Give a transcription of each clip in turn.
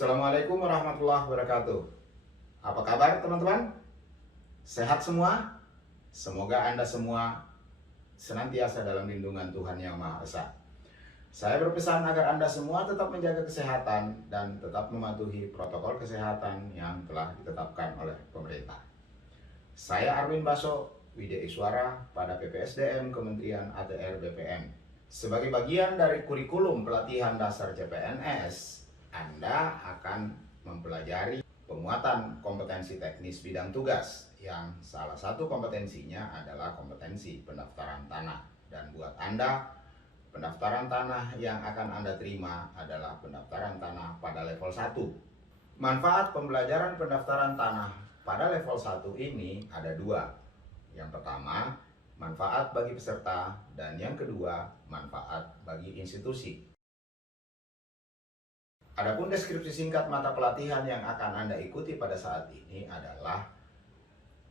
Assalamualaikum warahmatullahi wabarakatuh. Apa kabar teman-teman? Sehat semua? Semoga Anda semua senantiasa dalam lindungan Tuhan Yang Maha Esa. Saya berpesan agar Anda semua tetap menjaga kesehatan dan tetap mematuhi protokol kesehatan yang telah ditetapkan oleh pemerintah. Saya Arwin Baso, Widya Iswara pada PPSDM Kementerian ATR BPN. Sebagai bagian dari kurikulum pelatihan dasar CPNS, Anda akan mempelajari penguatan kompetensi teknis bidang tugas yang salah satu kompetensinya adalah kompetensi pendaftaran tanah. Dan buat Anda, pendaftaran tanah yang akan Anda terima adalah pendaftaran tanah pada level 1. Manfaat pembelajaran pendaftaran tanah pada level 1 ini ada dua. Yang pertama, manfaat bagi peserta, dan yang kedua, manfaat bagi institusi. Adapun deskripsi singkat mata pelatihan yang akan Anda ikuti pada saat ini adalah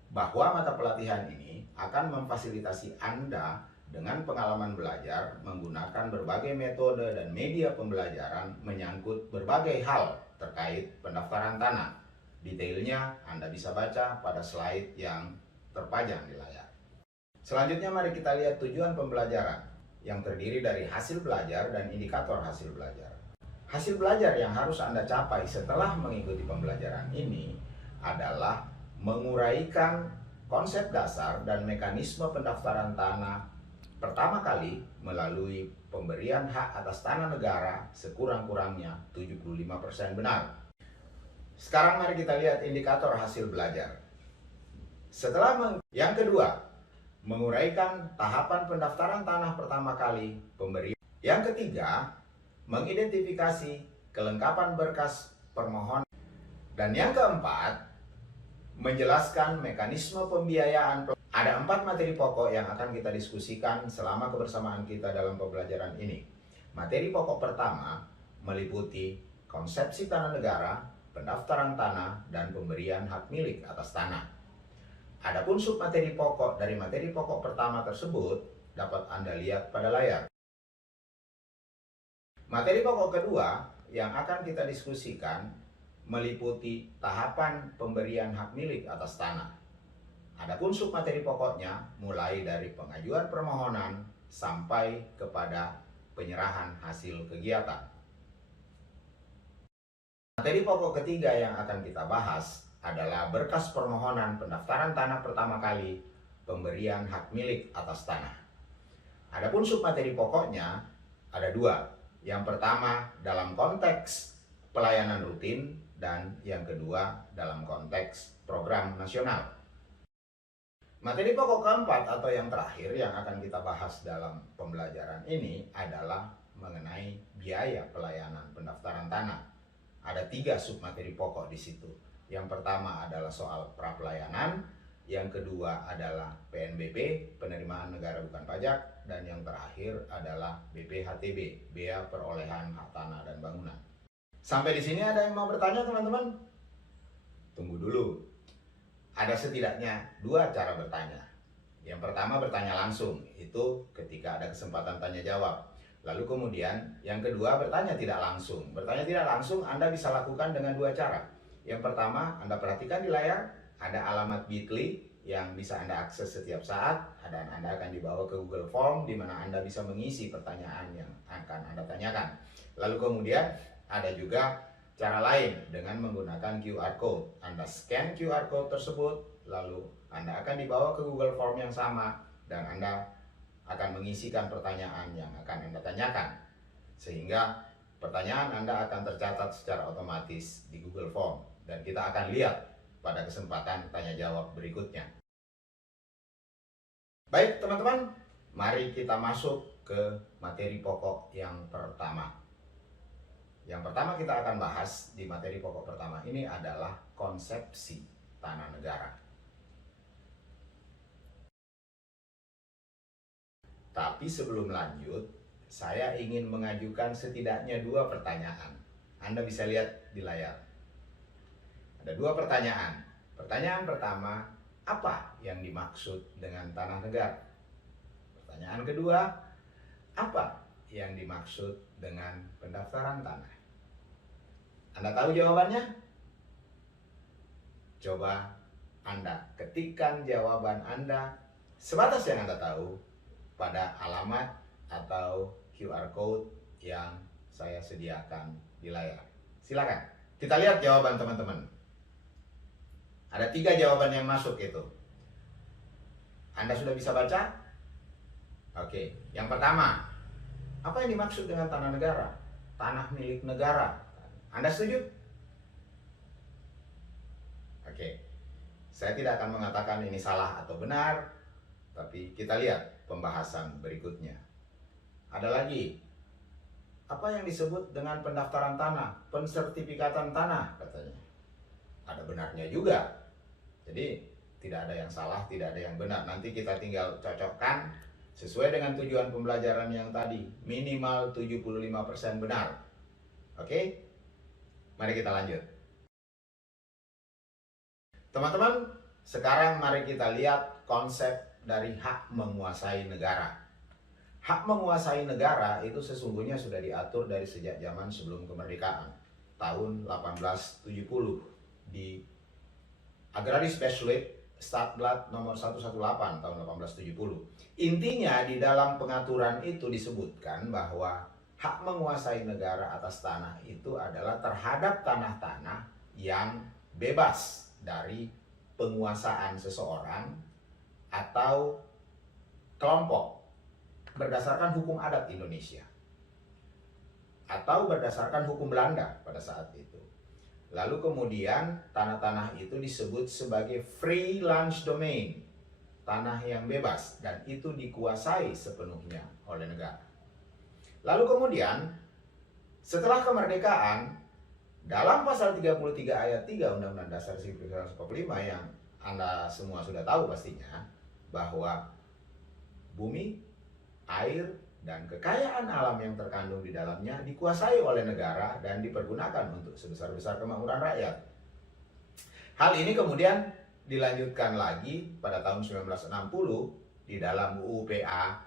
bahwa mata pelatihan ini akan memfasilitasi Anda dengan pengalaman belajar menggunakan berbagai metode dan media pembelajaran menyangkut berbagai hal terkait pendaftaran tanah. Detailnya Anda bisa baca pada slide yang terpajang di layar. Selanjutnya mari kita lihat tujuan pembelajaran yang terdiri dari hasil belajar dan indikator hasil belajar. Hasil belajar yang harus Anda capai setelah mengikuti pembelajaran ini adalah menguraikan konsep dasar dan mekanisme pendaftaran tanah pertama kali melalui pemberian hak atas tanah negara sekurang-kurangnya 75% benar. Sekarang mari kita lihat indikator hasil belajar. Yang kedua, menguraikan tahapan pendaftaran tanah pertama kali pemberian. Yang ketiga, mengidentifikasi kelengkapan berkas permohonan. Dan yang keempat, menjelaskan mekanisme pembiayaan. Ada 4 materi pokok yang akan kita diskusikan selama kebersamaan kita dalam pembelajaran ini. Materi pokok pertama meliputi konsepsi tanah negara, pendaftaran tanah, dan pemberian hak milik atas tanah. Adapun submateri pokok dari materi pokok pertama tersebut dapat Anda lihat pada layar. Materi pokok kedua yang akan kita diskusikan meliputi tahapan pemberian hak milik atas tanah. Adapun submateri pokoknya mulai dari pengajuan permohonan sampai kepada penyerahan hasil kegiatan. Materi pokok ketiga yang akan kita bahas adalah berkas permohonan pendaftaran tanah pertama kali pemberian hak milik atas tanah. Adapun submateri pokoknya ada 2. Yang pertama dalam konteks pelayanan rutin dan yang kedua dalam konteks program nasional. Materi pokok keempat atau yang terakhir yang akan kita bahas dalam pembelajaran ini adalah mengenai biaya pelayanan pendaftaran tanah. Ada 3 submateri pokok di situ. Yang pertama adalah soal prapelayanan, yang kedua adalah PNBP, penerimaan negara bukan pajak, dan yang terakhir adalah BPHTB, bea perolehan hak tanah dan bangunan. Sampai di sini ada yang mau bertanya teman-teman? Tunggu dulu. Ada setidaknya 2 cara bertanya. Yang pertama bertanya langsung, itu ketika ada kesempatan tanya jawab. Lalu kemudian yang kedua bertanya tidak langsung. Bertanya tidak langsung Anda bisa lakukan dengan 2 cara. Yang pertama, Anda perhatikan di layar, ada alamat Bitly yang bisa Anda akses setiap saat, dan Anda akan dibawa ke Google Form di mana Anda bisa mengisi pertanyaan yang akan Anda tanyakan. Lalu kemudian ada juga cara lain dengan menggunakan QR Code. Anda scan QR Code tersebut, lalu Anda akan dibawa ke Google Form yang sama, dan Anda akan mengisikan pertanyaan yang akan Anda tanyakan. Sehingga pertanyaan Anda akan tercatat secara otomatis di Google Form. Dan kita akan lihat pada kesempatan tanya jawab berikutnya. Baik teman-teman, mari kita masuk ke materi pokok yang pertama. Yang pertama kita akan bahas di materi pokok pertama ini adalah konsepsi tanah negara. Tapi sebelum lanjut, saya ingin mengajukan setidaknya 2 pertanyaan. Anda bisa lihat di layar. Ada 2 pertanyaan. Pertanyaan pertama, apa yang dimaksud dengan tanah negara? Pertanyaan kedua, apa yang dimaksud dengan pendaftaran tanah? Anda tahu jawabannya? Coba Anda ketikkan jawaban Anda sebatas yang Anda tahu pada alamat atau QR code yang saya sediakan di layar. Silakan, kita lihat jawaban teman-teman. Ada 3 jawaban yang masuk itu. Anda sudah bisa baca? Oke, yang pertama, apa yang dimaksud dengan tanah negara? Tanah milik negara. Anda setuju? Oke, saya tidak akan mengatakan ini salah atau benar, tapi kita lihat pembahasan berikutnya. Ada lagi, apa yang disebut dengan pendaftaran tanah, pensertifikatan tanah katanya. Ada benarnya juga. Jadi tidak ada yang salah, tidak ada yang benar. Nanti kita tinggal cocokkan sesuai dengan tujuan pembelajaran yang tadi. Minimal 75% benar. Oke? Mari kita lanjut. Teman-teman, sekarang mari kita lihat konsep dari hak menguasai negara. Hak menguasai negara itu sesungguhnya sudah diatur dari sejak zaman sebelum kemerdekaan, tahun 1870 di Agraris Beschluit Stadtblad nomor 118 tahun 1870. Intinya di dalam pengaturan itu disebutkan bahwa hak menguasai negara atas tanah itu adalah terhadap tanah-tanah yang bebas dari penguasaan seseorang atau kelompok berdasarkan hukum adat Indonesia atau berdasarkan hukum Belanda pada saat itu. Lalu kemudian tanah-tanah itu disebut sebagai free lunch domain, tanah yang bebas, dan itu dikuasai sepenuhnya oleh negara. Lalu kemudian setelah kemerdekaan, dalam pasal 33 ayat 3 Undang-Undang Dasar 1945 yang Anda semua sudah tahu pastinya, bahwa bumi, air, dan kekayaan alam yang terkandung di dalamnya dikuasai oleh negara dan dipergunakan untuk sebesar-besar kemakmuran rakyat. Hal ini kemudian dilanjutkan lagi pada tahun 1960 di dalam UU PA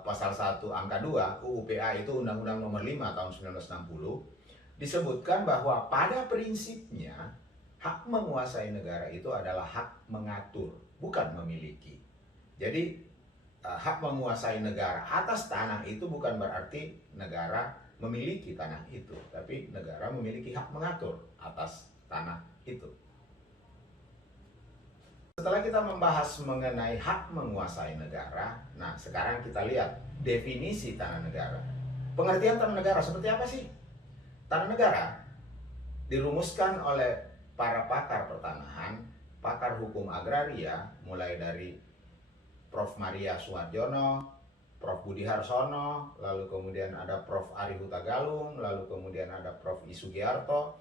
pasal 1 angka 2, UU PA itu Undang-Undang nomor 5 tahun 1960, disebutkan bahwa pada prinsipnya hak menguasai negara itu adalah hak mengatur, bukan memiliki. Jadi hak menguasai negara atas tanah itu bukan berarti negara memiliki tanah itu, tapi negara memiliki hak mengatur atas tanah itu. Setelah kita membahas mengenai hak menguasai negara, nah sekarang kita lihat definisi tanah negara. Pengertian tanah negara seperti apa sih? Tanah negara dirumuskan oleh para pakar pertanahan, pakar hukum agraria, mulai dari Prof. Maria Suardjono, Prof. Budi Harsono, lalu kemudian ada Prof. Ari Hutagalung, lalu kemudian ada Prof. I Sugiarto.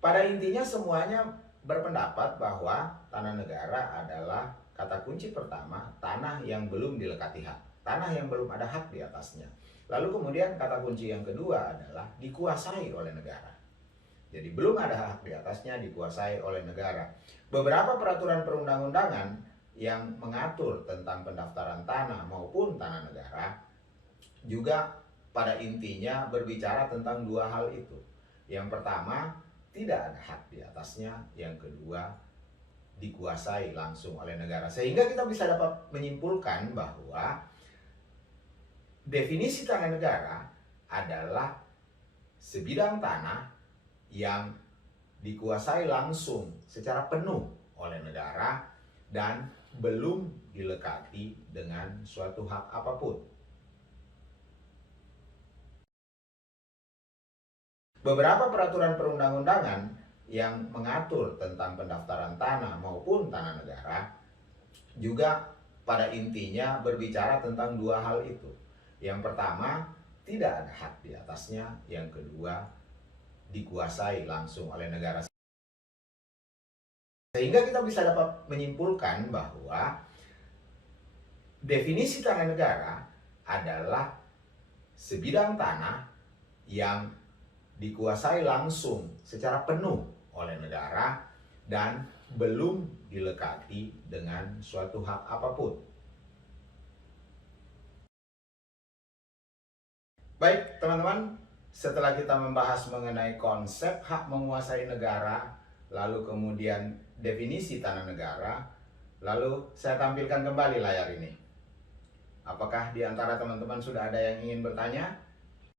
Pada intinya semuanya berpendapat bahwa tanah negara adalah kata kunci pertama, tanah yang belum dilekati hak, tanah yang belum ada hak di atasnya. Lalu kemudian kata kunci yang kedua adalah dikuasai oleh negara. Jadi belum ada hak di atasnya, dikuasai oleh negara. Beberapa peraturan perundang-undangan yang mengatur tentang pendaftaran tanah maupun tanah negara juga pada intinya berbicara tentang 2 hal itu. Yang pertama, tidak ada hak di atasnya. Yang kedua, dikuasai langsung oleh negara. Sehingga kita bisa dapat menyimpulkan bahwa definisi tanah negara adalah sebidang tanah yang dikuasai langsung secara penuh oleh negara dan belum dilekati dengan suatu hak apapun. Beberapa peraturan perundang-undangan yang mengatur tentang pendaftaran tanah maupun tanah negara juga pada intinya berbicara tentang 2 hal itu. Yang pertama, tidak ada hak di atasnya. Yang kedua, dikuasai langsung oleh negara. Sehingga kita bisa dapat menyimpulkan bahwa definisi tanah negara adalah sebidang tanah yang dikuasai langsung secara penuh oleh negara dan belum dilekati dengan suatu hak apapun. Baik, teman-teman, setelah kita membahas mengenai konsep hak menguasai negara, lalu kemudian definisi tanah negara, lalu saya tampilkan kembali layar ini. Apakah di antara teman-teman sudah ada yang ingin bertanya?